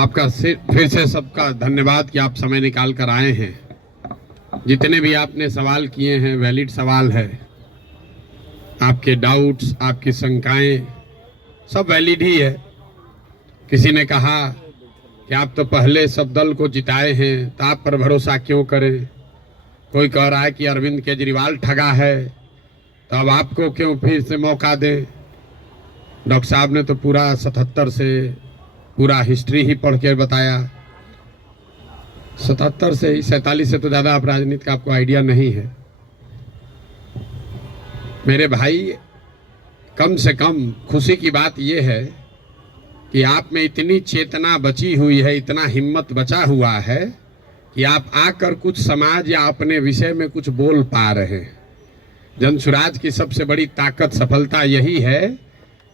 आपका फिर से सबका धन्यवाद कि आप समय निकाल कर आए हैं। जितने भी आपने सवाल किए हैं वैलिड सवाल है, आपके डाउट्स, आपकी शंकाएं सब वैलिड ही है। किसी ने कहा कि आप तो पहले सब दल को जिताए हैं तो आप पर भरोसा क्यों करें। कोई कह रहा है कि अरविंद केजरीवाल ठगा है तो अब आपको क्यों फिर से मौका दें। डॉक्टर साहब ने तो पूरा 77 से पूरा हिस्ट्री ही पढ़ के बताया। 77 से ही 47 से तो ज़्यादा आप राजनीति का आपको आइडिया नहीं है। मेरे भाई, कम से कम खुशी की बात यह है कि आप में इतनी चेतना बची हुई है, इतना हिम्मत बचा हुआ है कि आप आकर कुछ समाज या अपने विषय में कुछ बोल पा रहे हैं। जनसुराज की सबसे बड़ी ताकत, सफलता यही है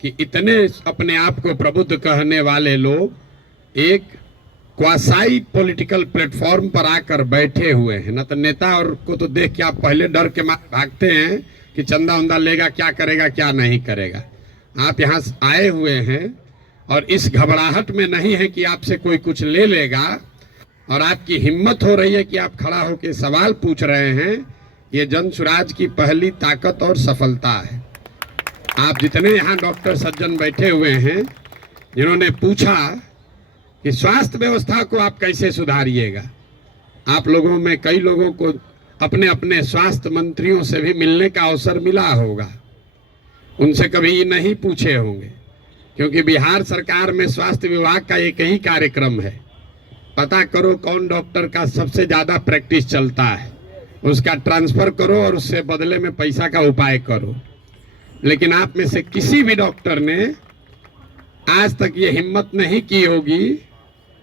कि इतने अपने आप को प्रबुद्ध कहने वाले लोग एक क्वासाई पॉलिटिकल प्लेटफॉर्म पर आकर बैठे हुए हैं। न तो नेता और को तो देख के आप पहले डर के मारे भागते हैं कि चंदा उंदा लेगा, क्या करेगा क्या नहीं करेगा। आप यहाँ आए हुए हैं और इस घबराहट में नहीं है कि आपसे कोई कुछ ले लेगा, और आपकी हिम्मत हो रही है कि आप खड़ा होकर सवाल पूछ रहे हैं। ये जनसुराज की पहली ताकत और सफलता है। आप जितने यहाँ डॉक्टर सज्जन बैठे हुए हैं जिन्होंने पूछा कि स्वास्थ्य व्यवस्था को आप कैसे सुधारिएगा, आप लोगों में कई लोगों को अपने अपने स्वास्थ्य मंत्रियों से भी मिलने का अवसर मिला होगा। उनसे कभी नहीं पूछे होंगे, क्योंकि बिहार सरकार में स्वास्थ्य विभाग का एक ही कार्यक्रम है, पता करो कौन डॉक्टर का सबसे ज़्यादा प्रैक्टिस चलता है, उसका ट्रांसफ़र करो और उससे बदले में पैसा का उपाय करो। लेकिन आप में से किसी भी डॉक्टर ने आज तक ये हिम्मत नहीं की होगी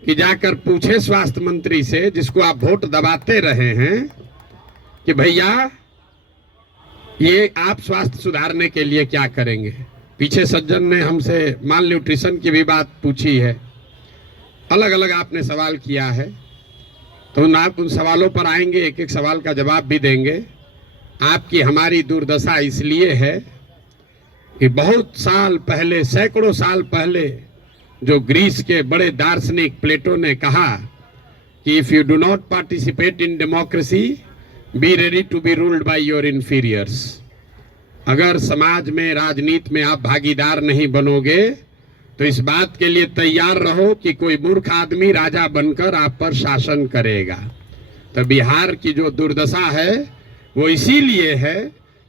कि जाकर पूछे स्वास्थ्य मंत्री से, जिसको आप वोट दबाते रहे हैं, कि भैया ये आप स्वास्थ्य सुधारने के लिए क्या करेंगे। पीछे सज्जन ने हमसे माल न्यूट्रिशन की भी बात पूछी है, अलग अलग आपने सवाल किया है, तो आप उन सवालों पर आएंगे, एक एक सवाल का जवाब भी देंगे। आपकी हमारी दुर्दशा इसलिए है कि बहुत साल पहले, सैकड़ों साल पहले, जो ग्रीस के बड़े दार्शनिक प्लेटो ने कहा कि if you do not participate in democracy, be ready to be ruled by your inferiors. अगर समाज में, राजनीति में आप भागीदार नहीं बनोगे तो इस बात के लिए तैयार रहो कि कोई मूर्ख आदमी राजा बनकर आप पर शासन करेगा। तो बिहार की जो दुर्दशा है वो इसीलिए है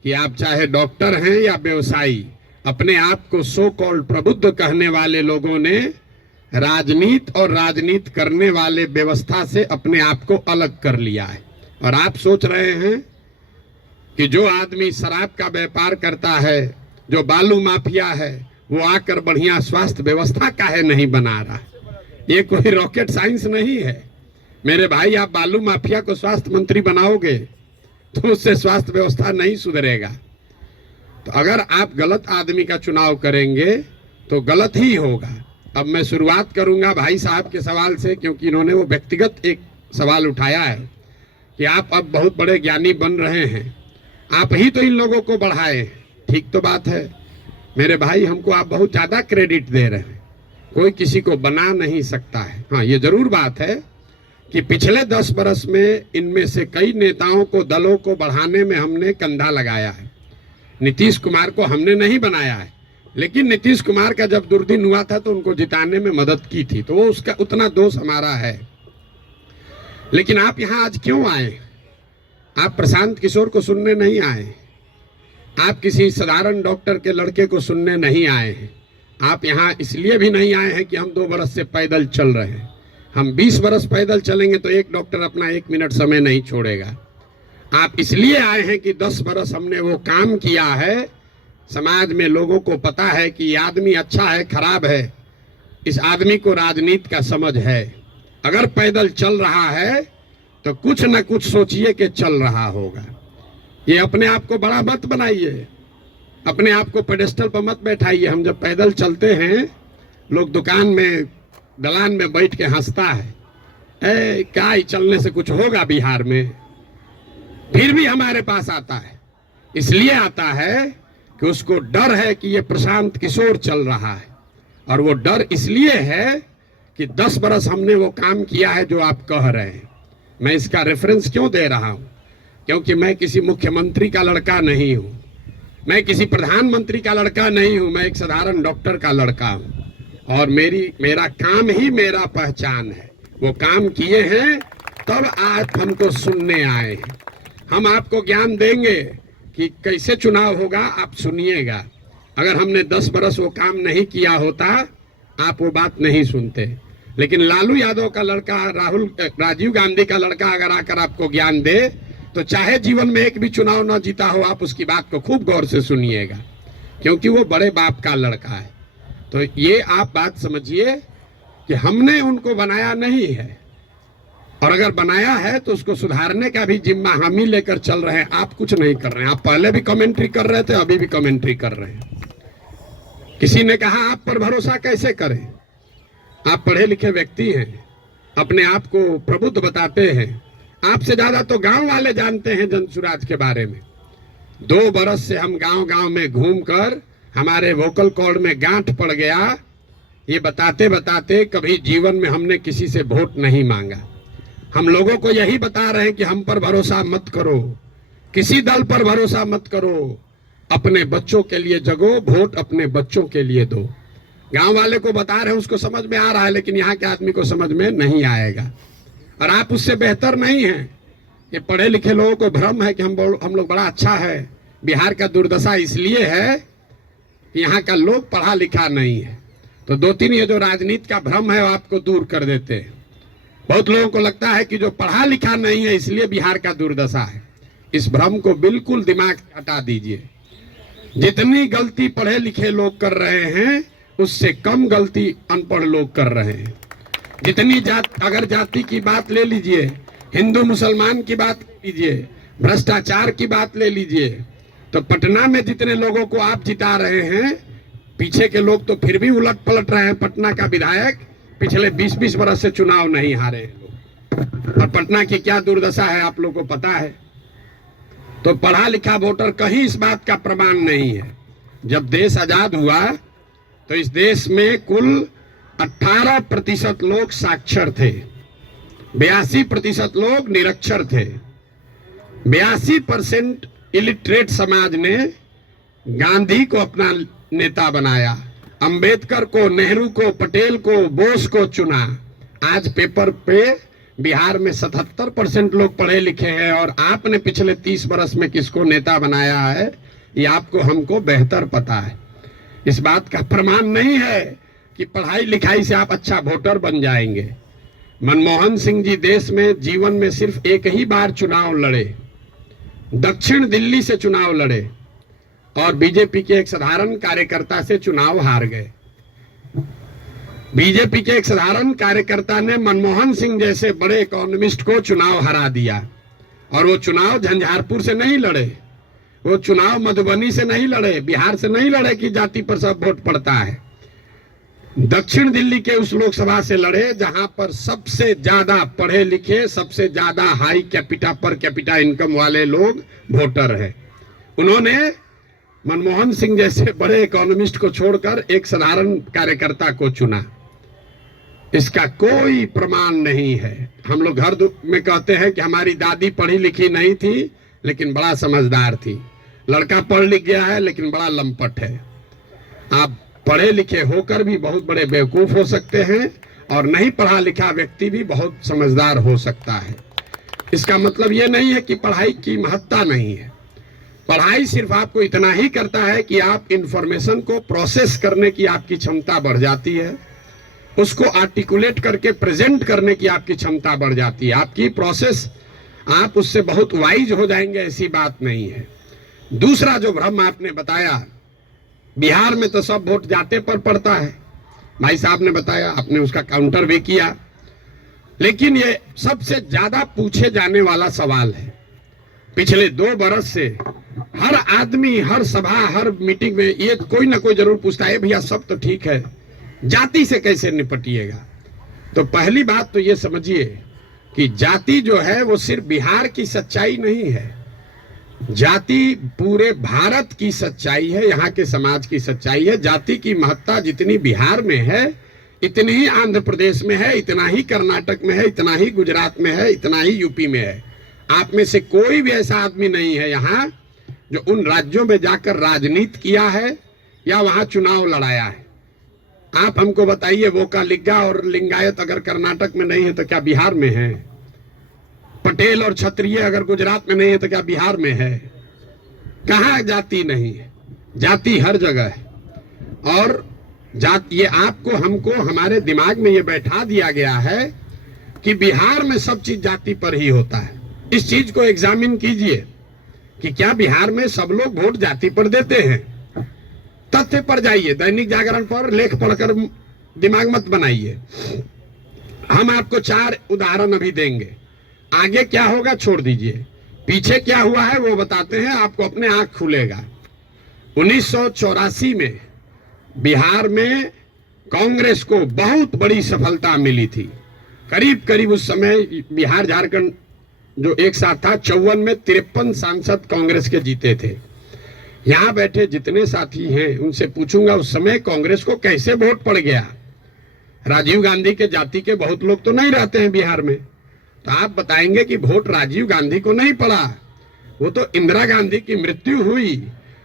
कि आप चाहे डॉक्टर हैं या व्यवसायी, अपने आप को सो कॉल्ड प्रबुद्ध कहने वाले लोगों ने राजनीति और राजनीति करने वाले व्यवस्था से अपने आप को अलग कर लिया है। और आप सोच रहे हैं कि जो आदमी शराब का व्यापार करता है, जो बालू माफिया है, वो आकर बढ़िया स्वास्थ्य व्यवस्था काहे नहीं बना रहा। ये कोई रॉकेट साइंस नहीं है मेरे भाई। आप बालू माफिया को स्वास्थ्य मंत्री बनाओगे तो उससे स्वास्थ्य व्यवस्था नहीं सुधरेगा। तो अगर आप गलत आदमी का चुनाव करेंगे तो गलत ही होगा। अब मैं शुरुआत करूंगा भाई साहब के सवाल से, क्योंकि इन्होंने वो व्यक्तिगत एक सवाल उठाया है कि आप अब बहुत बड़े ज्ञानी बन रहे हैं, आप ही तो इन लोगों को बढ़ाए। ठीक तो बात है मेरे भाई, हमको आप बहुत ज़्यादा क्रेडिट दे रहे हैं। कोई किसी को बना नहीं सकता है। हाँ, ये जरूर बात है कि पिछले 10 बरस में इनमें से कई नेताओं को, दलों को बढ़ाने में हमने कंधा लगाया है। नीतीश कुमार को हमने नहीं बनाया है, लेकिन नीतीश कुमार का जब दुर्दिन हुआ था तो उनको जिताने में मदद की थी, तो वो उसका उतना दोष हमारा है। लेकिन आप यहाँ आज क्यों आए? आप प्रशांत किशोर को सुनने नहीं आए, आप किसी साधारण डॉक्टर के लड़के को सुनने नहीं आए हैं। आप यहाँ इसलिए भी नहीं आए हैं कि हम 2 बरस से पैदल चल रहे हैं। हम 20 बरस पैदल चलेंगे तो एक डॉक्टर अपना 1 मिनट समय नहीं छोड़ेगा। आप इसलिए आए हैं कि 10 बरस हमने वो काम किया है, समाज में लोगों को पता है कि ये आदमी अच्छा है, खराब है, इस आदमी को राजनीति का समझ है। अगर पैदल चल रहा है तो कुछ न कुछ सोचिए कि चल रहा होगा। ये अपने आप को बड़ा मत बनाइए, अपने आप को पेडेस्टल पर मत बैठाइए। हम जब पैदल चलते हैं, लोग दुकान में, दलान में बैठ के हंसता है, क्या ही चलने से कुछ होगा बिहार में। फिर भी हमारे पास आता है, इसलिए आता है कि उसको डर है कि ये प्रशांत किशोर चल रहा है। और वो डर इसलिए है कि 10 बरस हमने वो काम किया है जो आप कह रहे हैं। मैं इसका रेफरेंस क्यों दे रहा हूं? क्योंकि मैं किसी मुख्यमंत्री का लड़का नहीं हूं, मैं किसी प्रधानमंत्री का लड़का नहीं हूं, मैं एक साधारण डॉक्टर का लड़का हूं और मेरा काम ही मेरा पहचान है। वो काम किए हैं तब आज हमको सुनने आए हैं। हम आपको ज्ञान देंगे कि कैसे चुनाव होगा, आप सुनिएगा। अगर हमने 10 बरस वो काम नहीं किया होता आप वो बात नहीं सुनते। लेकिन लालू यादव का लड़का, राजीव गांधी का लड़का अगर आकर आपको ज्ञान दे तो चाहे जीवन में एक भी चुनाव न जीता हो, आप उसकी बात को खूब गौर से सुनिएगा, क्योंकि वो बड़े बाप का लड़का है। तो ये आप बात समझिए कि हमने उनको बनाया नहीं है, और अगर बनाया है तो उसको सुधारने का भी जिम्मा हम ही लेकर चल रहे हैं। आप कुछ नहीं कर रहे हैं। आप पहले भी कमेंट्री कर रहे थे, अभी भी कमेंट्री कर रहे हैं। किसी ने कहा आप पर भरोसा कैसे करें? आप पढ़े लिखे व्यक्ति हैं, अपने आप को प्रबुद्ध बताते हैं। आपसे ज्यादा तो गांव वाले जानते हैं जनसुराज के बारे में। 2 बरस से हम गांव गांव में घूमकर हमारे वोकल कॉर्ड में गांठ पड़ गया। ये बताते बताते कभी जीवन में हमने किसी से वोट नहीं मांगा। हम लोगों को यही बता रहे हैं कि हम पर भरोसा मत करो, किसी दल पर भरोसा मत करो, अपने बच्चों के लिए जगो, वोट अपने बच्चों के लिए दो। गांव वाले को बता रहे हैं, उसको समझ में आ रहा है, लेकिन यहाँ के आदमी को समझ में नहीं आएगा। और आप उससे बेहतर नहीं हैं। ये पढ़े लिखे लोगों को भ्रम है कि हम लोग बड़ा अच्छा है। बिहार का दुर्दशा इसलिए है कि यहाँ का लोग पढ़ा लिखा नहीं है। तो 2-3 ये जो राजनीति का भ्रम है वो आपको दूर कर देते हैं। बहुत लोगों को लगता है कि जो पढ़ा लिखा नहीं है इसलिए बिहार का दुर्दशा है। इस भ्रम को बिल्कुल दिमाग से हटा दीजिए। जितनी गलती पढ़े लिखे लोग कर रहे हैं उससे कम गलती अनपढ़ लोग कर रहे हैं। जितनी अगर जाति की बात ले लीजिए, हिंदू मुसलमान की बात ले लीजिए, भ्रष्टाचार की बात ले लीजिए, तो पटना में जितने लोगों को आप जिता रहे हैं, पीछे के लोग तो फिर भी उलट पलट रहे हैं। पटना का विधायक पिछले 20-20 बरस से चुनाव नहीं हारे हैं। और पटना की क्या दुर्दशा है आप लोगों को पता है। तो पढ़ा लिखा वोटर कहीं इस बात का प्रमाण नहीं है। जब देश आजाद हुआ तो इस देश में कुल 18% लोग साक्षर थे, 82% लोग निरक्षर थे। 82% इलिटरेट समाज ने गांधी को अपना नेता बनाया, अंबेडकर को, नेहरू को, पटेल को, बोस को चुना। आज पेपर पे बिहार में 77% लोग पढ़े लिखे हैं, और आपने पिछले 30 बरस में किसको नेता बनाया है ये आपको हमको बेहतर पता है। इस बात का प्रमाण नहीं है कि पढ़ाई लिखाई से आप अच्छा वोटर बन जाएंगे। मनमोहन सिंह जी देश में जीवन में सिर्फ एक ही बार चुनाव लड़े, दक्षिण दिल्ली से चुनाव लड़े, और बीजेपी के एक साधारण कार्यकर्ता से चुनाव हार गए। बीजेपी के एक साधारण कार्यकर्ता ने मनमोहन सिंह जैसे बड़े इकोनॉमिस्ट को चुनाव हरा दिया। और वो चुनाव झंझारपुर से नहीं लड़े, वो चुनाव मधुबनी से नहीं लड़े, बिहार से नहीं लड़े कि जाति पर सब वोट पड़ता है। दक्षिण दिल्ली के उस लोकसभा से लड़े जहां पर सबसे ज्यादा पढ़े लिखे, सबसे ज्यादा high capita per capita income वाले लोग वोटर हैं। उन्होंने मनमोहन सिंह जैसे बड़े इकोनॉमिस्ट को छोड़कर एक साधारण कार्यकर्ता को चुना। इसका कोई प्रमाण नहीं है। हम लोग घर में कहते हैं कि हमारी दादी पढ़ी लिखी नहीं थी लेकिन बड़ा समझदार थी। लड़का पढ़ लिख गया है लेकिन बड़ा लंपट है। आप पढ़े लिखे होकर भी बहुत बड़े बेवकूफ हो सकते हैं, और नहीं पढ़ा लिखा व्यक्ति भी बहुत समझदार हो सकता है। इसका मतलब ये नहीं है कि पढ़ाई की महत्ता नहीं है। पढ़ाई सिर्फ आपको इतना ही करता है कि आप इंफॉर्मेशन को प्रोसेस करने की आपकी क्षमता बढ़ जाती है, उसको आर्टिकुलेट करके प्रेजेंट करने की आपकी क्षमता बढ़ जाती है। आपकी प्रोसेस, आप उससे बहुत वाइज हो जाएंगे, ऐसी बात नहीं है। दूसरा जो भ्रम आपने बताया, बिहार में तो सब वोट जाते पर पड़ता है, भाई साहब ने बताया, आपने उसका काउंटर भी किया। लेकिन ये सबसे ज्यादा पूछे जाने वाला सवाल है। पिछले 2 बरस से हर आदमी, हर सभा, हर मीटिंग में ये कोई ना कोई जरूर पूछता है, भैया सब तो ठीक है, जाति से कैसे निपटिएगा। तो पहली बात तो ये समझिए कि जाति जो है वो सिर्फ बिहार की सच्चाई नहीं है, जाति पूरे भारत की सच्चाई है, यहाँ के समाज की सच्चाई है। जाति की महत्ता जितनी बिहार में है, इतनी ही आंध्र प्रदेश में है, इतना ही कर्नाटक में है, इतना ही गुजरात में है, इतना ही यूपी में है। आप में से कोई भी ऐसा आदमी नहीं है यहाँ जो उन राज्यों में जाकर राजनीति किया है या वहां चुनाव लड़ाया है। आप हमको बताइए, वोकालिगा और लिंगायत अगर कर्नाटक में नहीं है तो क्या बिहार में है? पटेल और क्षत्रिय अगर गुजरात में नहीं है तो क्या बिहार में है? कहाँ जाति नहीं है? जाति हर जगह है। और जाति, ये आपको हमको हमारे दिमाग में ये बैठा दिया गया है कि बिहार में सब चीज जाति पर ही होता है। इस चीज को एग्जामिन कीजिए कि क्या बिहार में सब लोग वोट जाति पर देते हैं? तथ्य पर जाइए, दैनिक जागरण पर लेख पढ़कर दिमाग मत बनाइए। हम आपको 4 उदाहरण अभी देंगे। आगे क्या होगा छोड़ दीजिए, पीछे क्या हुआ है वो बताते हैं, आपको अपने आंख खुलेगा। 1984 में बिहार में कांग्रेस को बहुत बड़ी सफलता मिली थी। करीब करीब उस समय बिहार झारखंड जो एक साथ था, 54 में 53 सांसद कांग्रेस के जीते थे। यहाँ बैठे जितने साथी हैं उनसे पूछूंगा उस समय कांग्रेस को कैसे वोट पड़ गया। राजीव गांधी के जाति के बहुत लोग तो नहीं रहते हैं बिहार में, तो आप बताएंगे कि वोट राजीव गांधी को नहीं पड़ा, वो तो इंदिरा गांधी की मृत्यु हुई।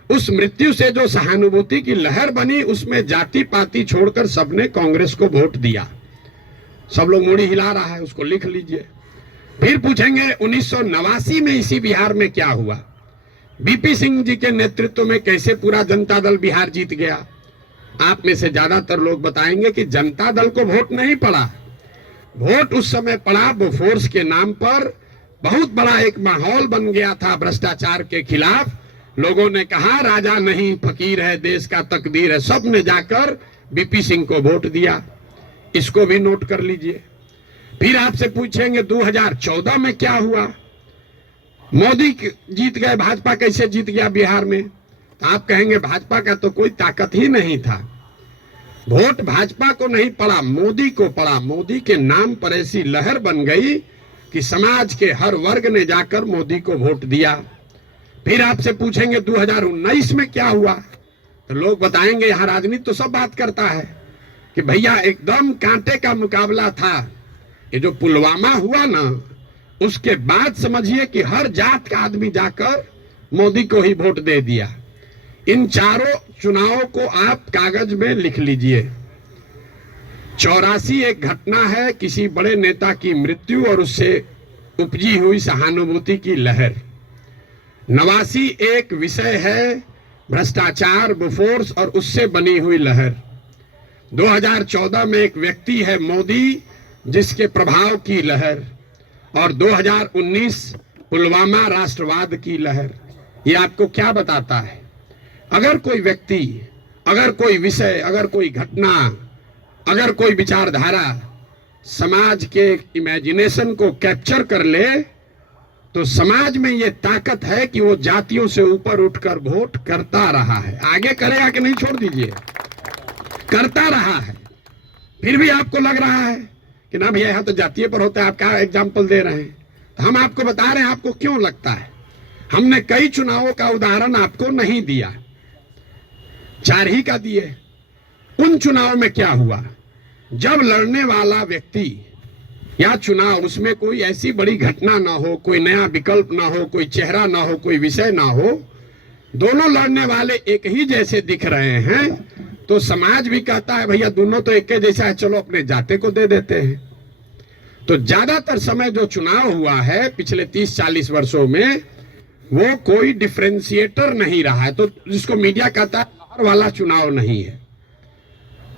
उस मृत्यु से जो सहानुभूति की लहर बनी उसमें जाति पाति छोड़कर सबने कांग्रेस को वोट दिया। सब लोग मुड़ी हिला रहा है, उसको लिख लीजिए। फिर पूछेंगे 1989 में इसी बिहार में क्या हुआ? बीपी सिंह जी के नेतृत्व में कैसे पूरा जनता दल बिहार जीत गया? आप में से ज्यादातर लोग बताएंगे कि जनता दल को वोट नहीं पड़ा। वोट उस समय पड़ा बोफोर्स के नाम पर। बहुत बड़ा एक माहौल बन गया था भ्रष्टाचार के खिलाफ। लोगों ने कहा राजा नहीं फकीर है, देश का तकदीर है। सब ने जाकर बीपी सिंह को वोट दिया। इसको भी नोट कर लीजिए। फिर आपसे पूछेंगे 2014 में क्या हुआ? मोदी जीत गए, भाजपा कैसे जीत गया बिहार में? तो आप कहेंगे भाजपा का तो कोई ताकत ही नहीं था। वोट भाजपा को नहीं पड़ा, मोदी को पड़ा। मोदी के नाम पर ऐसी लहर बन गई कि समाज के हर वर्ग ने जाकर मोदी को वोट दिया। फिर आपसे पूछेंगे 2019 में क्या हुआ? तो लोग बताएंगे यहाँ राजनीति तो सब बात करता है कि भैया एकदम कांटे का मुकाबला था। ये जो पुलवामा हुआ ना, उसके बाद समझिए कि हर जात का आदमी जाकर मोदी को ही वोट दे दिया। इन चारों चुनावों को आप कागज में लिख लीजिए। 84 एक घटना है, किसी बड़े नेता की मृत्यु और उससे उपजी हुई सहानुभूति की लहर। 89 एक विषय है, भ्रष्टाचार, बोफोर्स और उससे बनी हुई लहर। 2014 में एक व्यक्ति है मोदी, जिसके प्रभाव की लहर। और 2019 पुलवामा राष्ट्रवाद की लहर। ये आपको क्या बताता है? अगर कोई व्यक्ति, अगर कोई विषय, अगर कोई घटना, अगर कोई विचारधारा समाज के इमेजिनेशन को कैप्चर कर ले तो समाज में ये ताकत है कि वो जातियों से ऊपर उठकर वोट करता रहा है। आगे करेगा कि नहीं छोड़ दीजिए, करता रहा है। फिर भी आपको लग रहा है कि ना भैया यहाँ तो जातीय पर होता है, आप क्या एग्जाम्पल दे रहे हैं? तो हम आपको बता रहे हैं आपको क्यों लगता है। हमने कई चुनावों का उदाहरण आपको नहीं दिया, 4 ही का दिए। उन चुनाव में क्या हुआ? जब लड़ने वाला व्यक्ति या चुनाव, उसमें कोई ऐसी बड़ी घटना ना हो, कोई नया विकल्प ना हो, कोई चेहरा ना हो, कोई विषय ना हो, दोनों लड़ने वाले एक ही जैसे दिख रहे हैं, तो समाज भी कहता है भैया दोनों तो एक जैसा है, चलो अपने जाते को दे देते हैं। तो ज्यादातर समय जो चुनाव हुआ है पिछले 30-40 वर्षों में, वो कोई डिफरेंशिएटर नहीं रहा है। तो जिसको मीडिया कहता है लहर वाला चुनाव नहीं है।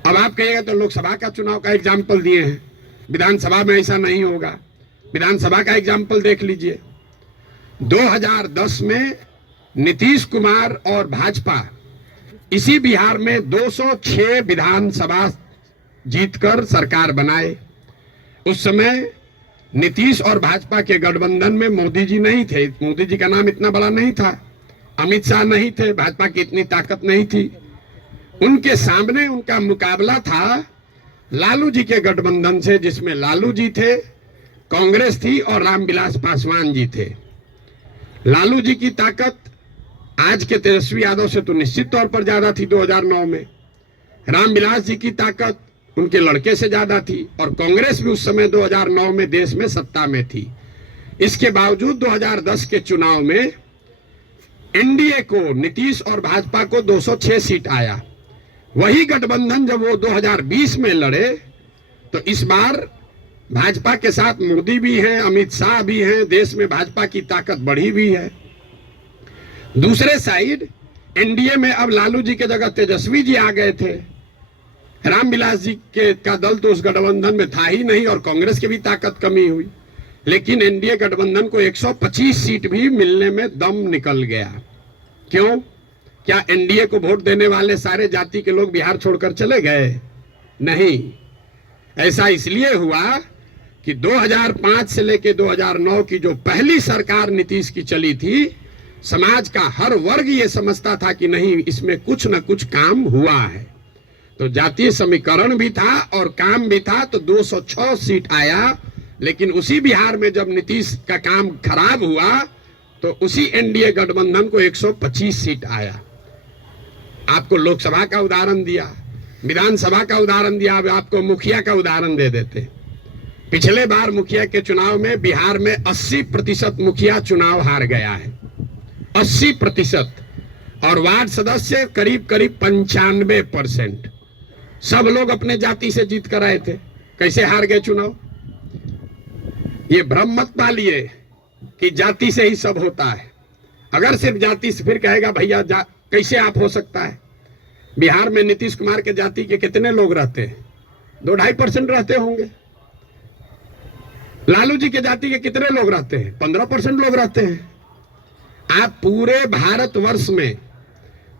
अब आप कहिएगा तो लोकसभा का चुनाव का एग्जाम्पल दिए हैं, विधानसभा में ऐसा नहीं होगा। विधानसभा का एग्जाम्पल देख लीजिए। 2010 में नीतीश कुमार और भाजपा इसी बिहार में 206 विधानसभा जीतकर सरकार बनाए। उस समय नीतीश और भाजपा के गठबंधन में मोदी जी नहीं थे। मोदी जी का नाम इतना बड़ा नहीं था, अमित शाह नहीं थे, भाजपा की इतनी ताकत नहीं थी। उनके सामने उनका मुकाबला था लालू जी के गठबंधन से, जिसमें लालू जी थे, कांग्रेस थी और रामविलास पासवान जी थे। लालू जी की ताकत आज के तेजस्वी यादव से तो निश्चित तौर पर ज्यादा थी 2009 में। रामविलास जी की ताकत उनके लड़के से ज्यादा थी, और कांग्रेस भी उस समय 2009 में देश में सत्ता में थी। इसके बावजूद 2010 के चुनाव में एनडीए को, नीतीश और भाजपा को 206 सीट आया। वही गठबंधन जब वो 2020 में लड़े तो इस बार भाजपा के साथ मोदी भी हैं, अमित शाह भी हैं, देश में भाजपा की ताकत बढ़ी भी है। दूसरे साइड एनडीए में अब लालू जी के जगह तेजस्वी जी आ गए थे। रामविलास जी का दल तो उस गठबंधन में था ही नहीं, और कांग्रेस की भी ताकत कमी हुई। लेकिन एनडीए गठबंधन को 125 सीट भी मिलने में दम निकल गया। क्यों? क्या एनडीए को वोट देने वाले सारे जाति के लोग बिहार छोड़कर चले गए? नहीं, ऐसा इसलिए हुआ कि 2005 से लेकर 2009 की जो पहली सरकार नीतीश की चली थी, समाज का हर वर्ग ये समझता था कि नहीं, इसमें कुछ न कुछ काम हुआ है। तो जातीय समीकरण भी था और काम भी था, तो 206 सीट आया। लेकिन उसी बिहार में जब नीतीश का काम खराब हुआ तो उसी एनडीए गठबंधन को 125 सीट आया। आपको लोकसभा का उदाहरण दिया, विधानसभा का उदाहरण दिया, अब आपको मुखिया का उदाहरण दे देते। पिछले बार मुखिया के चुनाव में बिहार में 80% मुखिया चुनाव हार गया है, 80%, और वार्ड सदस्य करीब करीब 95%। सब लोग अपने जाति से जीत कर आए थे। कैसे हार गए चुनाव? ये भ्रम मत पालिए कि जाति से ही सब होता है। अगर सिर्फ जाति से, फिर कहेगा भैया कैसे आप हो सकता है? बिहार में नीतीश कुमार के जाति के कितने लोग रहते हैं? 2-2.5% रहते होंगे। लालू जी के जाति के कितने लोग रहते हैं? 15% लोग रहते हैं। आप पूरे भारतवर्ष में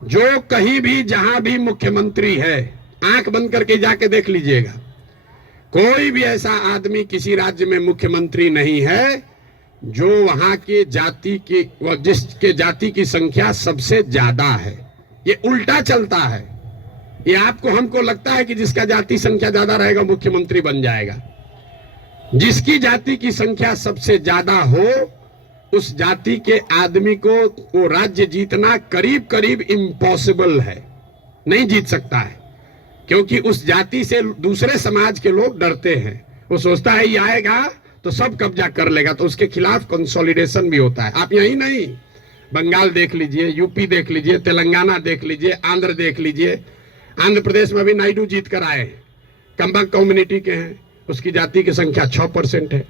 जो कहीं भी जहां भी मुख्यमंत्री है, आंख बंद करके जाके देख लीजिएगा, कोई भी ऐसा आदमी किसी राज्य में मुख्यमंत्री नहीं है जो वहां के जाति की, जिसके जाति की संख्या सबसे ज्यादा है। ये उल्टा चलता है। ये आपको हमको लगता है कि जिसका जाति संख्या ज्यादा रहेगा मुख्यमंत्री बन जाएगा। जिसकी जाति की संख्या सबसे ज्यादा हो, उस जाति के आदमी को वो राज्य जीतना करीब करीब इम्पॉसिबल है, नहीं जीत सकता है। क्योंकि उस जाति से दूसरे समाज के लोग डरते हैं। वो सोचता है ये आएगा तो सब कब्जा कर लेगा, तो उसके खिलाफ कंसोलिडेशन भी होता है। आप यही नहीं, बंगाल देख लीजिए, यूपी देख लीजिए, तेलंगाना देख लीजिए, आंध्र देख लीजिए। आंध्र प्रदेश में भी नायडू जीत कर आए, कंबक कम्युनिटी के हैं, उसकी जाति की संख्या 6% है।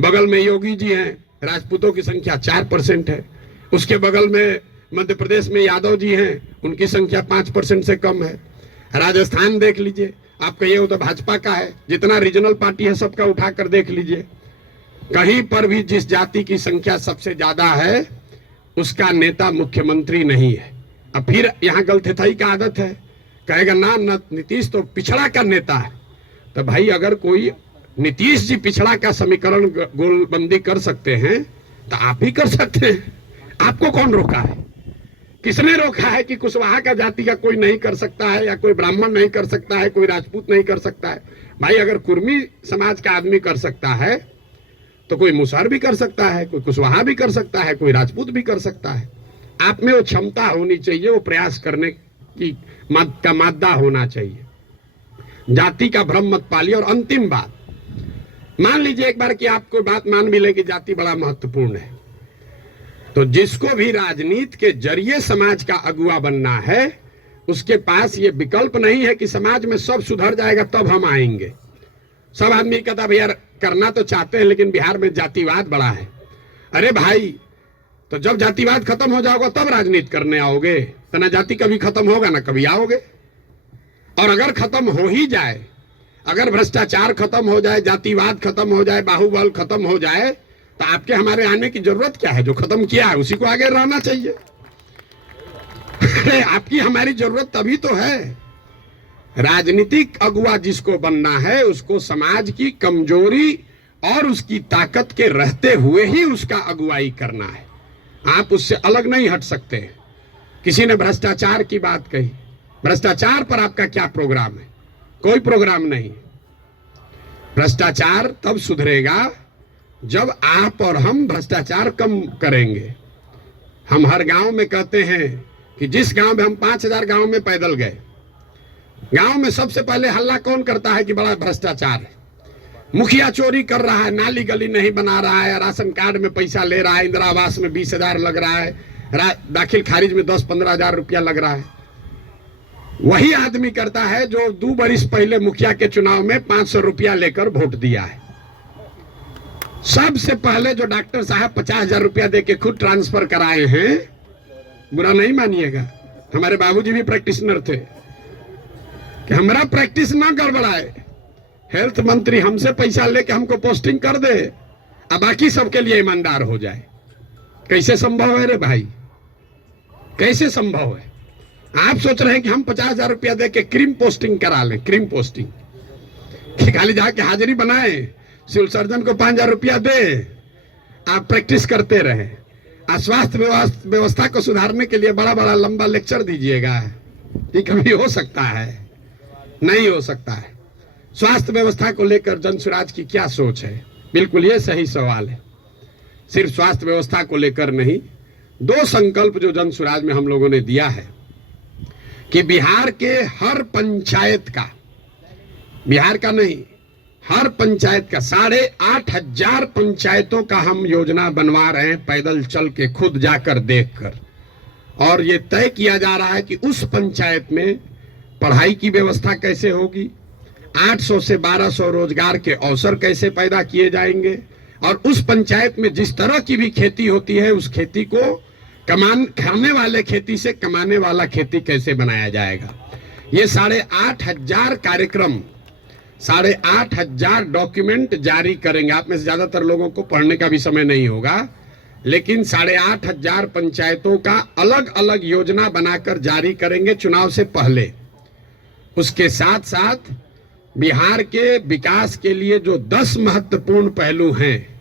बगल में योगी जी हैं, राजपूतों की संख्या 4% है। उसके बगल में मध्य प्रदेश में यादव जी हैं, उनकी संख्या 5% से कम है। राजस्थान देख लीजिए, आप कहिए वो तो भाजपा का है, जितना रीजनल पार्टी है सबका उठाकर देख लीजिए, कहीं पर भी जिस जाति की संख्या सबसे ज्यादा है उसका नेता मुख्यमंत्री नहीं है। अब फिर यहाँ गलथेथाई का आदत है, कहेगा ना नीतीश तो पिछड़ा का नेता है। तो भाई अगर कोई नीतीश जी पिछड़ा का समीकरण गोलबंदी कर सकते हैं तो आप भी कर सकते हैं। आपको कौन रोका है? किसने रोका है कि कुशवाहा का जाति का कोई नहीं कर सकता है, या कोई ब्राह्मण नहीं कर सकता है, कोई राजपूत नहीं कर सकता है? भाई अगर कुर्मी समाज का आदमी कर सकता है तो कोई मुसहर भी कर सकता है, कोई कुशवाहा भी कर सकता है, कोई राजपूत भी कर सकता है। आप में वो क्षमता होनी चाहिए, वो प्रयास करने की का मादा होना चाहिए। जाति का भ्रम मत पालिए। और अंतिम बात, मान लीजिए एक बार कि आपको बात मान भी ले कि जाति बड़ा महत्वपूर्ण है, तो जिसको भी राजनीति के जरिए समाज का अगुवा बनना है, उसके पास ये विकल्प नहीं है कि समाज में सब सुधर जाएगा तब हम आएंगे। सब आदमी कहता भैया करना तो चाहते हैं लेकिन बिहार में जातिवाद बड़ा है। अरे भाई, तो जब जातिवाद खत्म हो जाओगे तब राजनीति करने आओगे, तो ना जाति कभी खत्म होगा ना कभी आओगे। और अगर खत्म हो ही जाए, अगर भ्रष्टाचार खत्म हो जाए, जातिवाद खत्म हो जाए, बाहुबल खत्म हो जाए, तो आपके हमारे आने की जरूरत क्या है? जो खत्म किया है उसी को आगे रहना चाहिए। आपकी हमारी जरूरत तभी तो है। राजनीतिक अगुवा जिसको बनना है उसको समाज की कमजोरी और उसकी ताकत के रहते हुए ही उसका अगुवाई करना है। आप उससे अलग नहीं हट सकते। किसी ने भ्रष्टाचार की बात कही, भ्रष्टाचार पर आपका क्या प्रोग्राम है? कोई प्रोग्राम नहीं। भ्रष्टाचार तब सुधरेगा जब आप और हम भ्रष्टाचार कम करेंगे। हम हर गांव में कहते हैं कि जिस गांव में हम 5000 गांव में पैदल गए, गांव में सबसे पहले हल्ला कौन करता है कि बड़ा भ्रष्टाचार है, मुखिया चोरी कर रहा है, नाली गली नहीं बना रहा है, राशन कार्ड में पैसा ले रहा है, इंदिरा आवास में 20,000 लग रहा है, दाखिल खारिज में 10-15 हजार रुपया लग रहा है। वही आदमी करता है जो 2 बरिस पहले मुखिया के चुनाव में 500 रुपया लेकर वोट दिया है। सबसे पहले जो डॉक्टर साहब 50,000 रुपया दे के खुद ट्रांसफर कराए हैं, बुरा नहीं मानिएगा, हमारे बाबूजी भी प्रैक्टिशनर थे, कि हमारा प्रैक्टिस ना गड़बड़ाए, हेल्थ मंत्री हमसे पैसा लेके हमको पोस्टिंग कर दे, अब बाकी सबके लिए ईमानदार हो जाए। कैसे संभव है रे भाई, कैसे संभव है? आप सोच रहे हैं कि हम 50,000 रुपया दे के क्रीम पोस्टिंग करा लें, क्रीम पोस्टिंग खाली जाके हाजिरी बनाए, सिविल सर्जन को 5,000 रुपया दे, आप प्रैक्टिस करते रहे। स्वास्थ्य व्यवस्था को सुधारने के लिए बड़ा बड़ा लंबा लेक्चर दीजिएगा, ये कभी हो सकता है? नहीं हो सकता है। स्वास्थ्य व्यवस्था को लेकर जनसुराज की क्या सोच है? बिल्कुल ये सही सवाल है। सिर्फ स्वास्थ्य व्यवस्था को लेकर नहीं, 2 संकल्प जो जनसुराज में हम लोगों ने दिया है कि बिहार के हर पंचायत का, बिहार का नहीं, हर पंचायत का 8,500 पंचायतों का हम योजना बनवा रहे हैं, पैदल चल के खुद जाकर देखकर। और ये तय किया जा रहा है कि उस पंचायत में पढ़ाई की व्यवस्था कैसे होगी, 800 से 1200 रोजगार के अवसर कैसे पैदा किए जाएंगे, और उस पंचायत में जिस तरह की भी खेती होती है उस खेती को खाने वाले खेती से कमाने वाला खेती कैसे बनाया जाएगा। ये 8,500 कार्यक्रम, 8,500 डॉक्यूमेंट जारी करेंगे। आप में से ज्यादातर लोगों को पढ़ने का भी समय नहीं होगा, लेकिन 8,500 पंचायतों का अलग अलग योजना बनाकर जारी करेंगे चुनाव से पहले। उसके साथ साथ बिहार के विकास के लिए जो 10 महत्वपूर्ण पहलू हैं,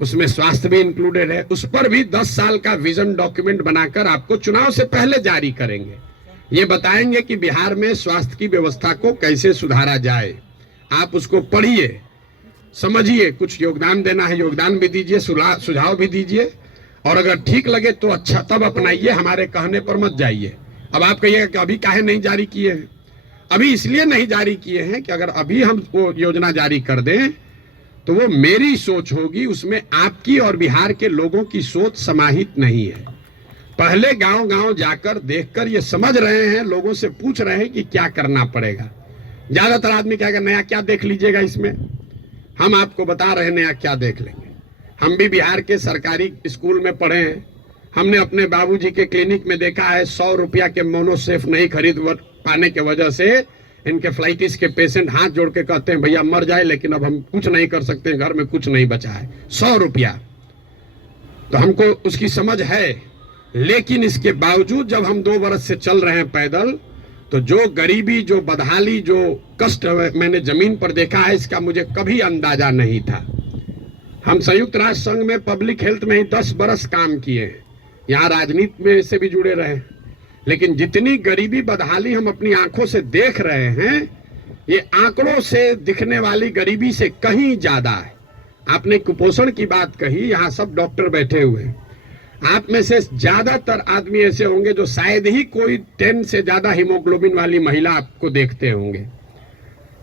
उसमें स्वास्थ्य भी इंक्लूडेड है, उस पर भी 10 साल का विजन डॉक्यूमेंट बनाकर आपको चुनाव से पहले जारी करेंगे। ये बताएंगे कि बिहार में स्वास्थ्य की व्यवस्था को कैसे सुधारा जाए। आप उसको पढ़िए, समझिए, कुछ योगदान देना है योगदान भी दीजिए, सुझाव भी दीजिए, और अगर ठीक लगे तो अच्छा तब अपनाइए, हमारे कहने पर मत जाइए। अब आप कहिएगा कि अभी काहे नहीं जारी किए हैं? अभी इसलिए नहीं जारी किए हैं कि अगर अभी हम वो योजना जारी कर दें तो वो मेरी सोच होगी, उसमें आपकी और बिहार के लोगों की सोच समाहित नहीं है। पहले गांव गांव जाकर देखकर ये समझ रहे हैं, लोगों से पूछ रहे हैं कि क्या करना पड़ेगा। ज्यादातर आदमी क्या नया क्या देख लीजिएगा इसमें, हम आपको बता रहे हैं नया क्या देख लेंगे। हम भी बिहार के सरकारी स्कूल में पढ़े हैं, हमने अपने बाबूजी के क्लिनिक में देखा है 100 रुपया के मोनोसेफ नहीं खरीद पाने के वजह से इनके फ्लाइटिस के पेशेंट हाथ जोड़ के कहते हैं भैया मर जाए, लेकिन अब हम कुछ नहीं कर सकते, घर में कुछ नहीं बचा है, 100 रुपया। तो हमको उसकी समझ है, लेकिन इसके बावजूद जब हम 2 बरस से चल रहे हैं पैदल, तो जो गरीबी, जो बदहाली, जो कष्ट मैंने जमीन पर देखा है, इसका मुझे कभी अंदाजा नहीं था। हम संयुक्त राष्ट्र संघ में पब्लिक हेल्थ में ही 10 बरस काम किए हैं, यहाँ राजनीति में से भी जुड़े रहे, लेकिन जितनी गरीबी बदहाली हम अपनी आंखों से देख रहे हैं, ये आंकड़ों से दिखने वाली गरीबी से कहीं ज्यादा है। आपने कुपोषण की बात कही, यहाँ सब डॉक्टर बैठे हुए हैं, आप में से ज्यादातर आदमी ऐसे होंगे जो शायद ही कोई 10 से ज्यादा हीमोग्लोबिन वाली महिला आपको देखते होंगे।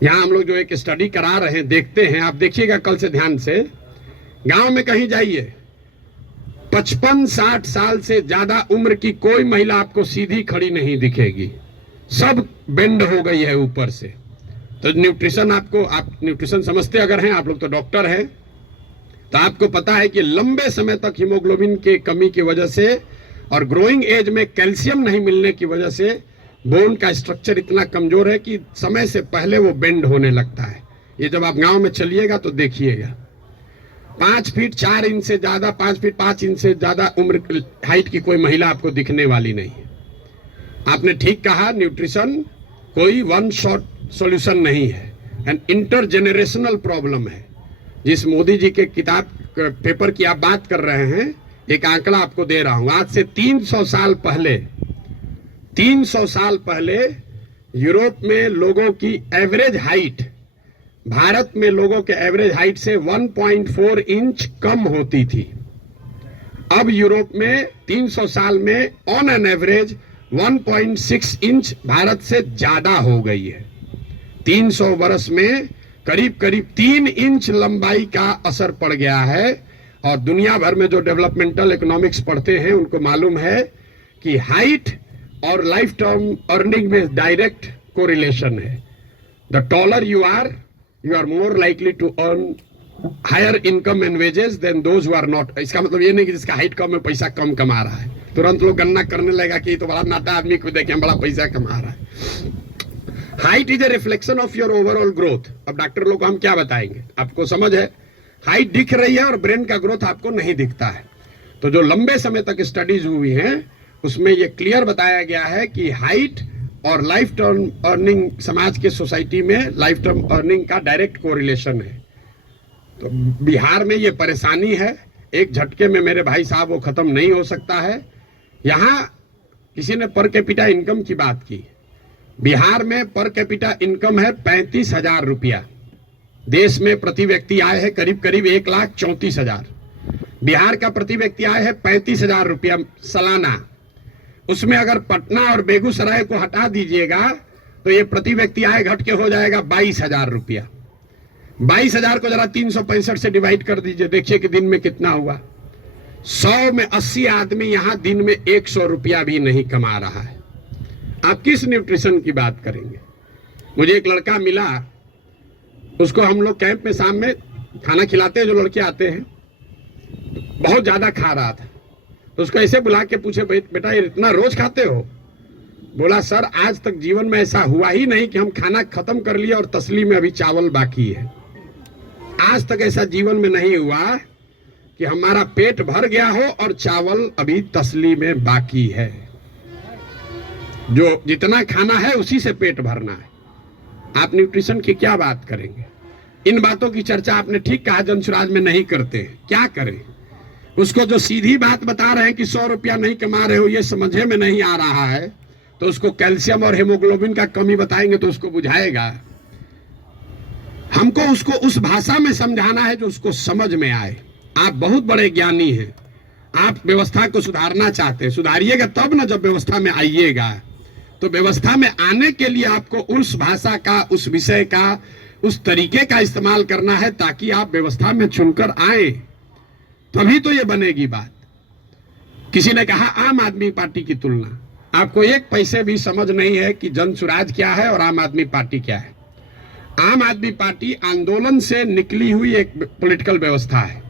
यहाँ हम लोग जो एक स्टडी करा रहे हैं, देखते हैं, आप देखिएगा कल से ध्यान से, गांव में कहीं जाइए, 55-60 साल से ज्यादा उम्र की कोई महिला आपको सीधी खड़ी नहीं दिखेगी, सब बेंड हो गई है ऊपर से। तो न्यूट्रिशन, आप न्यूट्रिशन समझते अगर हैं, आप लोग तो डॉक्टर हैं, तो आपको पता है कि लंबे समय तक हीमोग्लोबिन के कमी की वजह से और ग्रोइंग एज में कैल्शियम नहीं मिलने की वजह से बोन का स्ट्रक्चर इतना कमजोर है कि समय से पहले वो बेंड होने लगता है। ये जब आप गांव में चलिएगा तो देखिएगा, 5 फीट 4 इंच से ज्यादा, 5 फीट 5 इंच से ज्यादा उम्र हाइट की कोई महिला आपको दिखने वाली नहीं है। आपने ठीक कहा, न्यूट्रिशन कोई वन शॉट सॉल्यूशन नहीं है, एंड इंटरजेनरेशनल प्रॉब्लम है। जिस मोदी जी के किताब पेपर की आप बात कर रहे हैं, एक आंकड़ा आपको दे रहा हूं, आज से 300 साल पहले यूरोप में लोगों की एवरेज हाइट भारत में लोगों के एवरेज हाइट से 1.4 इंच कम होती थी। अब यूरोप में 300 साल में on an average 1.6 inch Bharat से ज्यादा हो गई है। 300 वर्ष में करीब करीब 3 इंच लंबाई का असर पड़ गया है। और दुनिया भर में जो डेवलपमेंटल इकोनॉमिक्स पढ़ते हैं उनको मालूम है कि हाइट और लाइफ टर्म अर्निंग में डायरेक्ट कोरिलेशन है। The taller you are more likely to earn higher income and wages than those who are not. इसका मतलब ये नहीं कि जिसका हाइट कम है पैसा कम कमा रहा है, तुरंत लोग गणना करने लगेगा कि तो बड़ा नाटा आदमी को देखें बड़ा पैसा कमा रहा है। Height is a reflection of your overall growth. अब डॉक्टर लोग को हम क्या बताएंगे, आपको समझ है, हाइट दिख रही है और ब्रेन का ग्रोथ आपको नहीं दिखता है। तो जो लंबे समय तक स्टडीज हुई हैं उसमें ये क्लियर बताया गया है कि हाइट और लाइफ टर्म अर्निंग, समाज के सोसाइटी में लाइफ टर्म अर्निंग का डायरेक्ट कोरिलेशन है। तो बिहार में ये परेशानी है, एक झटके में मेरे भाई साहब वो खत्म नहीं हो सकता है। यहाँ किसी ने पर कैपिटा इनकम की बात की। बिहार में पर कैपिटा इनकम है 35,000 रुपया। देश में प्रति व्यक्ति आय है करीब करीब 1,34,000। बिहार का प्रति व्यक्ति आय है 35,000 रुपया सालाना। उसमें अगर पटना और बेगूसराय को हटा दीजिएगा तो ये प्रति व्यक्ति आय घट के हो जाएगा 22,000 रुपया। 22,000 को जरा 365 से डिवाइड कर दीजिए, देखिए कि दिन में कितना हुआ। 100 में 80 आदमी यहाँ दिन में 100 रुपया भी नहीं कमा रहा है। आप किस न्यूट्रिशन की बात करेंगे। मुझे एक लड़का मिला, उसको हम लोग कैंप में शाम में खाना खिलाते हैं, जो लड़के आते हैं, बहुत ज्यादा खा रहा था। तो उसको ऐसे बुला के पूछे, बेटा ये इतना रोज खाते हो? बोला सर आज तक जीवन में ऐसा हुआ ही नहीं कि हम खाना खत्म कर लिए और तसली में अभी चावल बाकी है। आज तक ऐसा जीवन में नहीं हुआ कि हमारा पेट भर गया हो और चावल अभी तसली में बाकी है। जो जितना खाना है उसी से पेट भरना है। आप न्यूट्रिशन की क्या बात करेंगे। इन बातों की चर्चा आपने ठीक कहा जनसुराज में नहीं करते। क्या करें, उसको जो सीधी बात बता रहे हैं कि 100 रुपया नहीं कमा रहे हो, ये समझे में नहीं आ रहा है, तो उसको कैल्शियम और हेमोग्लोबिन का कमी बताएंगे तो उसको बुझाएगा। हमको उसको उस भाषा में समझाना है जो उसको समझ में आए। आप बहुत बड़े ज्ञानी हैं, आप व्यवस्था को सुधारना चाहते हैं, सुधारिएगा तब ना, जब व्यवस्था में आइएगा। तो व्यवस्था में आने के लिए आपको उस भाषा का, उस विषय का, उस तरीके का इस्तेमाल करना है ताकि आप व्यवस्था में चुनकर आए, तभी तो ये बनेगी बात। किसी ने कहा आम आदमी पार्टी की तुलना, आपको एक पैसे भी समझ नहीं है कि जनसुराज क्या है और आम आदमी पार्टी क्या है। आम आदमी पार्टी आंदोलन से निकली हुई एक पॉलिटिकल व्यवस्था है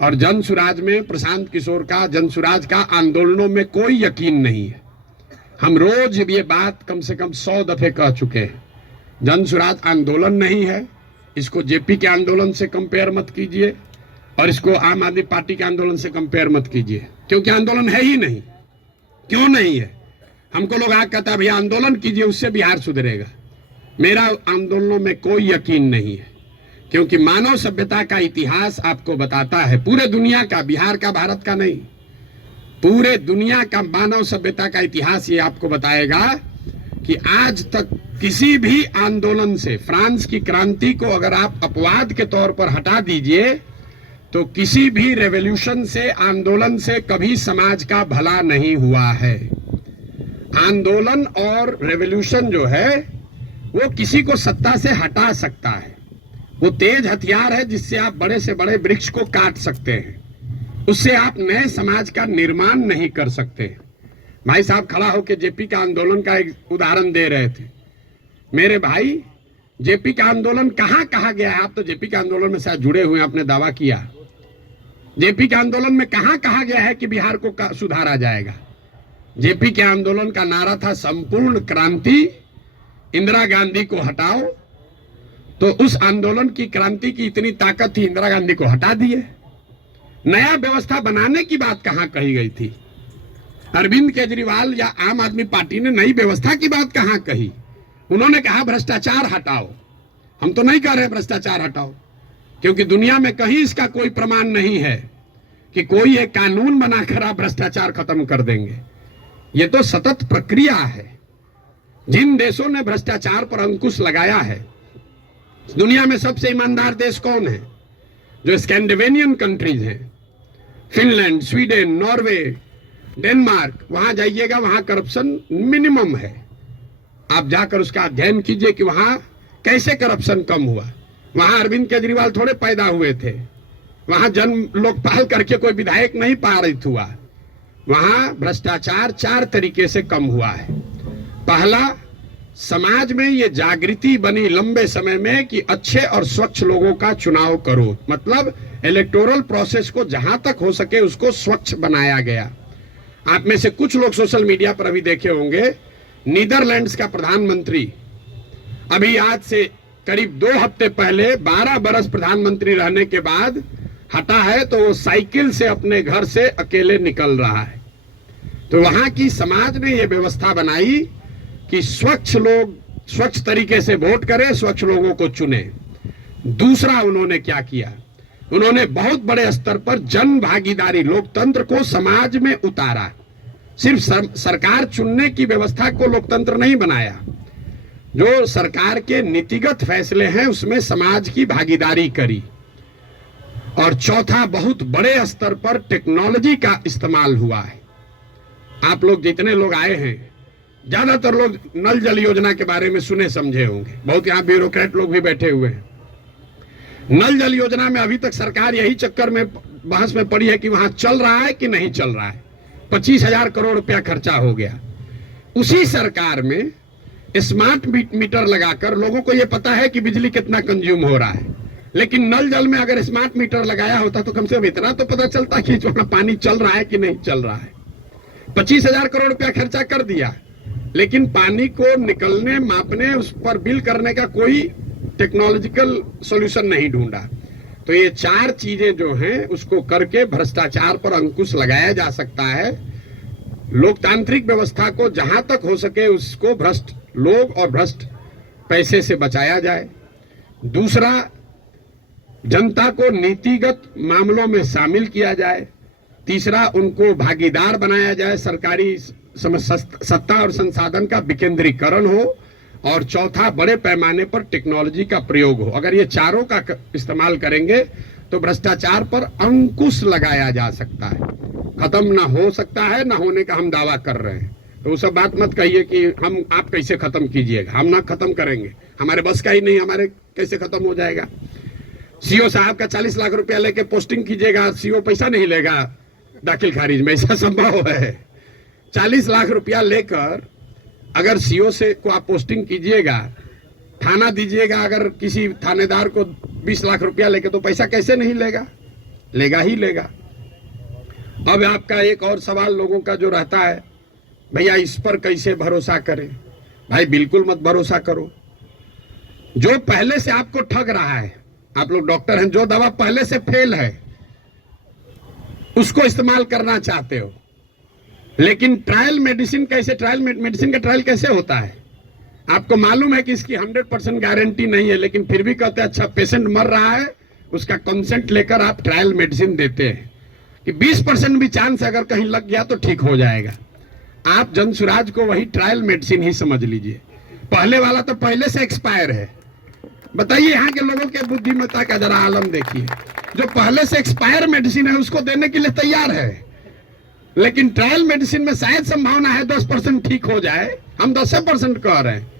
और जनसुराज में प्रशांत किशोर का, जनसुराज का आंदोलनों में कोई यकीन नहीं है। हम रोज ये बात कम से कम 100 दफे कह चुके हैं। जनसुराज आंदोलन नहीं है, इसको जेपी के आंदोलन से कंपेयर मत कीजिए और इसको आम आदमी पार्टी के आंदोलन से कंपेयर मत कीजिए, क्योंकि आंदोलन है ही नहीं। क्यों नहीं है? हमको लोग आगे कहता है भैया आंदोलन कीजिए उससे बिहार सुधरेगा। मेरा आंदोलनों में कोई यकीन नहीं है, क्योंकि मानव सभ्यता का इतिहास आपको बताता है, पूरे दुनिया का, बिहार का, भारत का नहीं, पूरे दुनिया का मानव सभ्यता का इतिहास ये आपको बताएगा कि आज तक किसी भी आंदोलन से, फ्रांस की क्रांति को अगर आप अपवाद के तौर पर हटा दीजिए, तो किसी भी रेवोल्यूशन से, आंदोलन से कभी समाज का भला नहीं हुआ है। आंदोलन और रेवोल्यूशन जो है वो किसी को सत्ता से हटा सकता है। वो तेज हथियार है जिससे आप बड़े से बड़े वृक्ष को काट सकते हैं, उससे आप नए समाज का निर्माण नहीं कर सकते। भाई साहब खड़ा होकर जेपी का आंदोलन का एक उदाहरण दे रहे थे। मेरे भाई, जेपी का आंदोलन कहाँ कहा गया है? आप तो जेपी के आंदोलन में शायद जुड़े हुए हैं, आपने दावा किया। जेपी के आंदोलन में कहाँ कहा गया है कि बिहार को सुधारा जाएगा? जेपी के आंदोलन का नारा था संपूर्ण क्रांति, इंदिरा गांधी को हटाओ। तो उस आंदोलन की, क्रांति की इतनी ताकत थी, इंदिरा गांधी को हटा दिए। नया व्यवस्था बनाने की बात कहां कही गई थी? अरविंद केजरीवाल या आम आदमी पार्टी ने नई व्यवस्था की बात कहां कही? उन्होंने कहा भ्रष्टाचार हटाओ। हम तो नहीं कह रहे भ्रष्टाचार हटाओ, क्योंकि दुनिया में कहीं इसका कोई प्रमाण नहीं है कि कोई एक कानून बनाकर आप भ्रष्टाचार खत्म कर देंगे। ये तो सतत प्रक्रिया है। जिन देशों ने भ्रष्टाचार पर अंकुश लगाया है, दुनिया में सबसे ईमानदार देश कौन है? जो स्कैंडिनेवियन कंट्रीज हैं, फिनलैंड, स्वीडन, नॉर्वे, डेनमार्क, वहां जाइएगा, वहां करप्शन मिनिमम है। आप जाकर उसका अध्ययन कीजिए कि वहां कैसे करप्शन कम हुआ। वहां अरविंद केजरीवाल थोड़े पैदा हुए थे, वहां जन्म लोकपाल करके कोई विधायक नहीं पारित हुआ। वहां भ्रष्टाचार 4 तरीके से कम हुआ है। पहला, समाज में ये जागृति बनी लंबे समय में कि अच्छे और स्वच्छ लोगों का चुनाव करो, मतलब इलेक्टोरल प्रोसेस को जहां तक हो सके उसको स्वच्छ बनाया गया। आप में से कुछ लोग सोशल मीडिया पर अभी देखे होंगे, नीदरलैंड्स का प्रधानमंत्री अभी आज से करीब 2 हफ्ते पहले 12 बरस प्रधानमंत्री रहने के बाद हटा है, तो वो साइकिल से अपने घर से अकेले निकल रहा है। तो वहां की समाज ने ये व्यवस्था बनाई कि स्वच्छ लोग स्वच्छ तरीके से वोट करें, स्वच्छ लोगों को चुने। दूसरा उन्होंने क्या किया, उन्होंने बहुत बड़े स्तर पर जन भागीदारी, लोकतंत्र को समाज में उतारा। सिर्फ सरकार चुनने की व्यवस्था को लोकतंत्र नहीं बनाया, जो सरकार के नीतिगत फैसले हैं उसमें समाज की भागीदारी करी। और चौथा, बहुत बड़े स्तर पर टेक्नोलॉजी का इस्तेमाल हुआ है। आप लोग जितने लोग आए हैं, ज्यादातर लोग नल जल योजना के बारे में सुने समझे होंगे, बहुत यहाँ ब्यूरोक्रेट लोग भी बैठे हुए हैं। नल जल योजना में अभी तक सरकार यही चक्कर में बहस में पड़ी है कि वहां चल रहा है कि नहीं चल रहा है। 25,000 करोड़ रुपया खर्चा हो गया। उसी सरकार में स्मार्ट मीटर लगाकर लोगों को यह पता है कि बिजली कितना कंज्यूम हो रहा है, लेकिन नल जल में अगर स्मार्ट मीटर लगाया होता तो कम से कम इतना तो पता चलता कि वहां पानी चल रहा है कि नहीं चल रहा है। 25,000 करोड़ रुपया खर्चा कर दिया, लेकिन पानी को निकलने, मापने, उस पर बिल करने का कोई टेक्नोलॉजिकल सॉल्यूशन नहीं ढूंढा। तो ये 4 चीजें जो हैं उसको करके भ्रष्टाचार पर अंकुश लगाया जा सकता है। लोकतांत्रिक व्यवस्था को जहां तक हो सके उसको भ्रष्ट लोग और भ्रष्ट पैसे से बचाया जाए। दूसरा, जनता को नीतिगत मामलों में शामिल किया जाए। तीसरा, उनको भागीदार बनाया जाए, सरकारी सत्ता और संसाधन का विकेंद्रीकरण हो। और चौथा, बड़े पैमाने पर टेक्नोलॉजी का प्रयोग हो। अगर ये चारों का इस्तेमाल करेंगे तो भ्रष्टाचार पर अंकुश लगाया जा सकता है। खत्म ना हो सकता है, ना होने का हम दावा कर रहे हैं। तो वो सब बात मत कहिए कि आप कैसे खत्म कीजिएगा, हम ना खत्म करेंगे, हमारे बस का ही नहीं, हमारे कैसे खत्म हो जाएगा। सीओ साहब का 40 लाख रुपया लेके पोस्टिंग कीजिएगा, सीओ पैसा नहीं लेगा दाखिल खारिज में, ऐसा संभव है? 40 लाख रुपया लेकर अगर सीओ से को आप पोस्टिंग कीजिएगा, थाना दीजिएगा, अगर किसी थानेदार को 20 लाख रुपया लेके, तो पैसा कैसे नहीं लेगा? लेगा ही लेगा। अब आपका एक और सवाल लोगों का जो रहता है, भैया इस पर कैसे भरोसा करें? भाई बिल्कुल मत भरोसा करो। जो पहले से आपको ठग रहा है, आप लोग डॉक्टर हैं, जो दवा पहले से फेल है उसको इस्तेमाल करना चाहते हो, लेकिन ट्रायल मेडिसिन कैसे, ट्रायल मेडिसिन का ट्रायल कैसे होता है? आपको मालूम है कि इसकी 100% गारंटी नहीं है, लेकिन फिर भी कहते हैं अच्छा पेशेंट मर रहा है, उसका कंसेंट लेकर आप ट्रायल मेडिसिन देते हैं कि 20% भी चांस अगर कहीं लग गया तो ठीक हो जाएगा। आप जनसुराज को वही ट्रायल मेडिसिन ही समझ लीजिए। पहले वाला तो पहले से एक्सपायर है। बताइए यहाँ के लोगों के बुद्धिमत्ता का जरा आलम देखिए। जो पहले से एक्सपायर मेडिसिन है उसको देने के लिए तैयार है, लेकिन ट्रायल मेडिसिन में शायद संभावना है 10% ठीक हो जाए, हम 10% कह रहे हैं,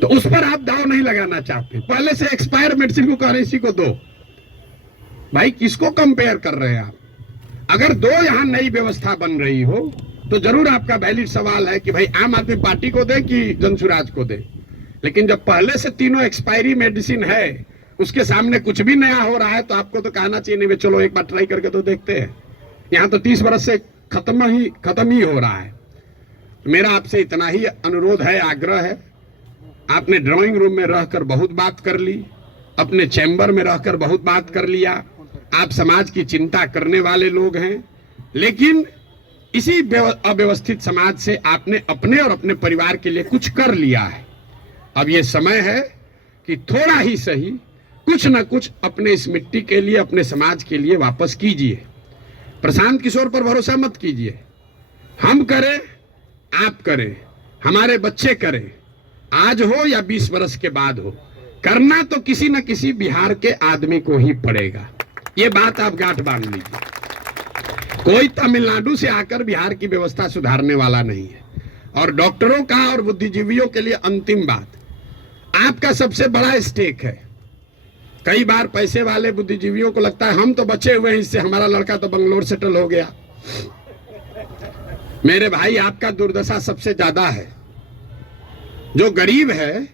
तो उस पर आप दाव नहीं लगाना चाहते। पहले से एक्सपायर मेडिसिन को कह रहे इसी को दो। भाई किसको कंपेयर कर रहे हैं आप? अगर 2 यहाँ नई व्यवस्था बन रही हो तो जरूर आपका वैलिड सवाल है कि भाई आम आदमी पार्टी को दे कि जनसुराज को दे। लेकिन जब पहले से तीनों एक्सपायरी मेडिसिन है, उसके सामने कुछ भी नया हो रहा है, तो आपको तो कहना चाहिए नहीं, चलो एक बार ट्राई करके तो देखते हैं। यहाँ तो 30 वर्ष से खत्म ही हो रहा है। मेरा आपसे इतना ही अनुरोध है, आग्रह है। आपने ड्राइंग रूम में रहकर बहुत बात कर ली, अपने चैम्बर में रहकर बहुत बात कर लिया, आप समाज की चिंता करने वाले लोग हैं, लेकिन इसी अव्यवस्थित समाज से आपने अपने और अपने परिवार के लिए कुछ कर लिया है। अब ये समय है कि थोड़ा ही सही कुछ न कुछ अपने इस मिट्टी के लिए, अपने समाज के लिए वापस कीजिए। प्रशांत किशोर पर भरोसा मत कीजिए। हम करें, आप करें, हमारे बच्चे करें, आज हो या 20 वर्ष के बाद हो, करना तो किसी न किसी बिहार के आदमी को ही पड़ेगा। ये बात आप गांठ बांध लीजिए। कोई तमिलनाडु से आकर बिहार की व्यवस्था सुधारने वाला नहीं है। और डॉक्टरों का और बुद्धिजीवियों के लिए अंतिम बात, आपका सबसे बड़ा स्टेक है। कई बार पैसे वाले बुद्धिजीवियों को लगता है हम तो बचे हुए हैं, इससे हमारा लड़का तो बंगलोर सेटल हो गया। मेरे भाई, आपका दुर्दशा सबसे ज्यादा है। जो गरीब है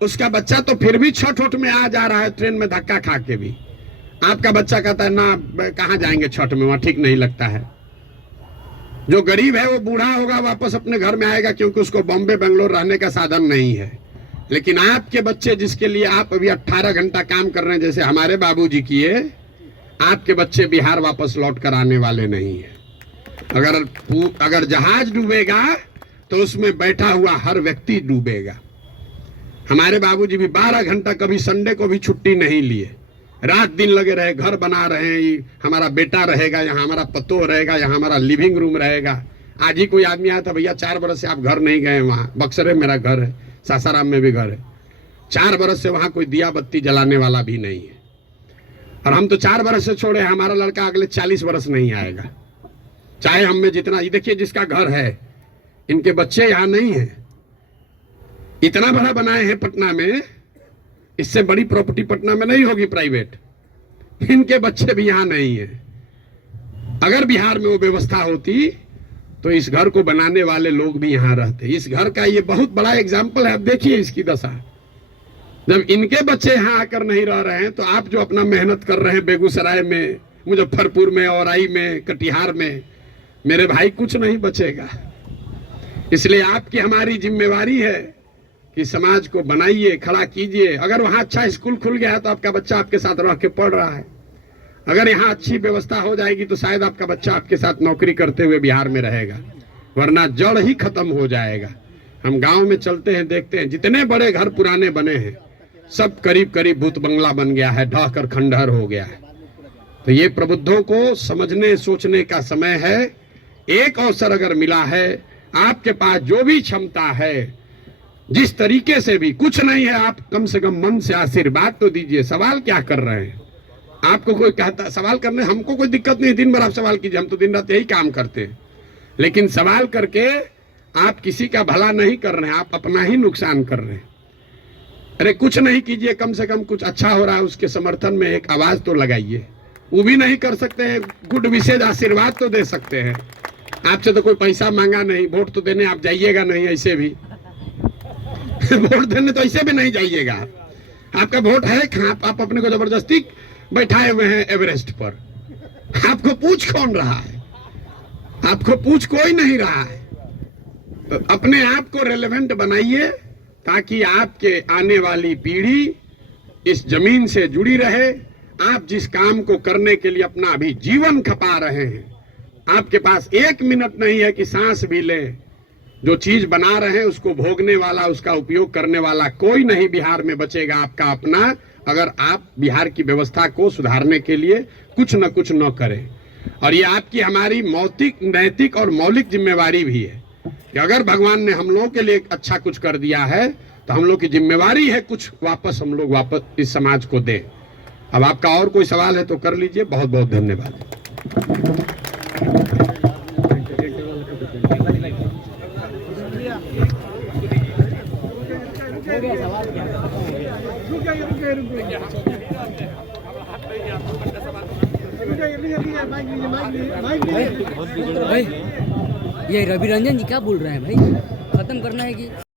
उसका बच्चा तो फिर भी छठ उठ में आ जा रहा है, ट्रेन में धक्का खा के भी। आपका बच्चा कहता है ना, कहां जाएंगे छठ में, वहां ठीक नहीं लगता है। जो गरीब है वो बूढ़ा होगा, वापस अपने घर में आएगा, क्योंकि उसको बॉम्बे बेंगलोर रहने का साधन नहीं है। लेकिन आपके बच्चे, जिसके लिए आप अभी 18 घंटा काम कर रहे हैं, जैसे हमारे बाबूजी किए, आपके बच्चे बिहार वापस लौट कर आने वाले नहीं है। अगर जहाज डूबेगा तो उसमें बैठा हुआ हर व्यक्ति डूबेगा। हमारे बाबूजी भी 12 घंटा, कभी संडे को भी छुट्टी नहीं लिए, रात दिन लगे रहे, घर बना रहे हैं। हमारा बेटा रहेगा यहाँ, हमारा पतोह रहेगा यहाँ, हमारा लिविंग रूम रहेगा। आज ही कोई आदमी आया था, भैया 4 बरस से आप घर नहीं गए, वहाँ बक्सर में मेरा घर है, सासाराम में भी घर है, 4 बरस से वहाँ कोई दिया बत्ती जलाने वाला भी नहीं है। और हम तो 4 बरस से छोड़े, हमारा लड़का अगले 40 बरस नहीं आएगा, चाहे हम में जितना। ये देखिए, जिसका घर है, इनके बच्चे यहाँ नहीं है। इतना बड़ा बनाए हैं पटना में, इससे बड़ी प्रॉपर्टी पटना में नहीं होगी प्राइवेट। इनके बच्चे भी यहाँ नहीं है। अगर बिहार में वो व्यवस्था होती तो इस घर को बनाने वाले लोग भी यहाँ रहते। इस घर का ये बहुत बड़ा एग्जाम्पल है। अब देखिए इसकी दशा, जब इनके बच्चे यहाँ आकर नहीं रह रहे हैं, तो आप जो अपना मेहनत कर रहे हैं बेगूसराय में, मुजफ्फरपुर में, औराई में, कटिहार में, मेरे भाई कुछ नहीं बचेगा। इसलिए आपकी हमारी जिम्मेवारी है कि समाज को बनाइए, खड़ा कीजिए। अगर वहां अच्छा स्कूल खुल गया है तो आपका बच्चा आपके साथ रह के पढ़ रहा है। अगर यहाँ अच्छी व्यवस्था हो जाएगी तो शायद आपका बच्चा आपके साथ नौकरी करते हुए बिहार में रहेगा, वरना जड़ ही खत्म हो जाएगा। हम गांव में चलते हैं, देखते हैं जितने बड़े घर पुराने बने हैं, सब करीब करीब भूत बंगला बन गया है, ढह कर खंडहर हो गया है। तो ये प्रबुद्धों को समझने सोचने का समय है। एक अवसर अगर मिला है, आपके पास जो भी क्षमता है, जिस तरीके से भी, कुछ नहीं है, आप कम से कम मन से आशीर्वाद तो दीजिए। सवाल क्या कर रहे हैं? आपको कोई कहता सवाल करने, हमको कोई दिक्कत नहीं, दिन भर आप सवाल कीजिए, हम तो दिन रात यही काम करते हैं। लेकिन सवाल करके आप किसी का भला नहीं कर रहे हैं, आप अपना ही नुकसान कर रहे हैं। अरे कुछ नहीं कीजिए, कम से कम कुछ अच्छा हो रहा है उसके समर्थन में एक आवाज तो लगाइए। वो भी नहीं कर सकते हैं, गुड विशेष आशीर्वाद तो दे सकते हैं। आपसे तो कोई पैसा मांगा नहीं, वोट तो देने आप जाइएगा नहीं, ऐसे भी वोट देने तो ऐसे भी नहीं जाइएगा। आपका वोट है, आप अपने को जबरदस्ती बैठाए हुए हैं एवरेस्ट पर। आपको पूछ कौन रहा है? आपको पूछ कोई नहीं रहा है। तो अपने आप को रेलेवेंट बनाइए, ताकि आपके आने वाली पीढ़ी इस जमीन से जुड़ी रहे। आप जिस काम को करने के लिए अपना अभी जीवन खपा रहे हैं, आपके पास 1 मिनट नहीं है कि सांस भी ले। जो चीज बना रहे हैं उसको भोगने वाला, उसका उपयोग करने वाला कोई नहीं बिहार में बचेगा आपका अपना, अगर आप बिहार की व्यवस्था को सुधारने के लिए कुछ न कुछ न करें। और ये आपकी हमारी नैतिक और मौलिक जिम्मेवारी भी है कि अगर भगवान ने हम लोगों के लिए अच्छा कुछ कर दिया है तो हम लोग की जिम्मेवारी है कुछ वापस हम लोग वापस इस समाज को दें। अब आपका और कोई सवाल है तो कर लीजिए। बहुत बहुत धन्यवाद। भाई ये रवि रंजन जी क्या बोल रहे हैं भाई? खत्म करना है कि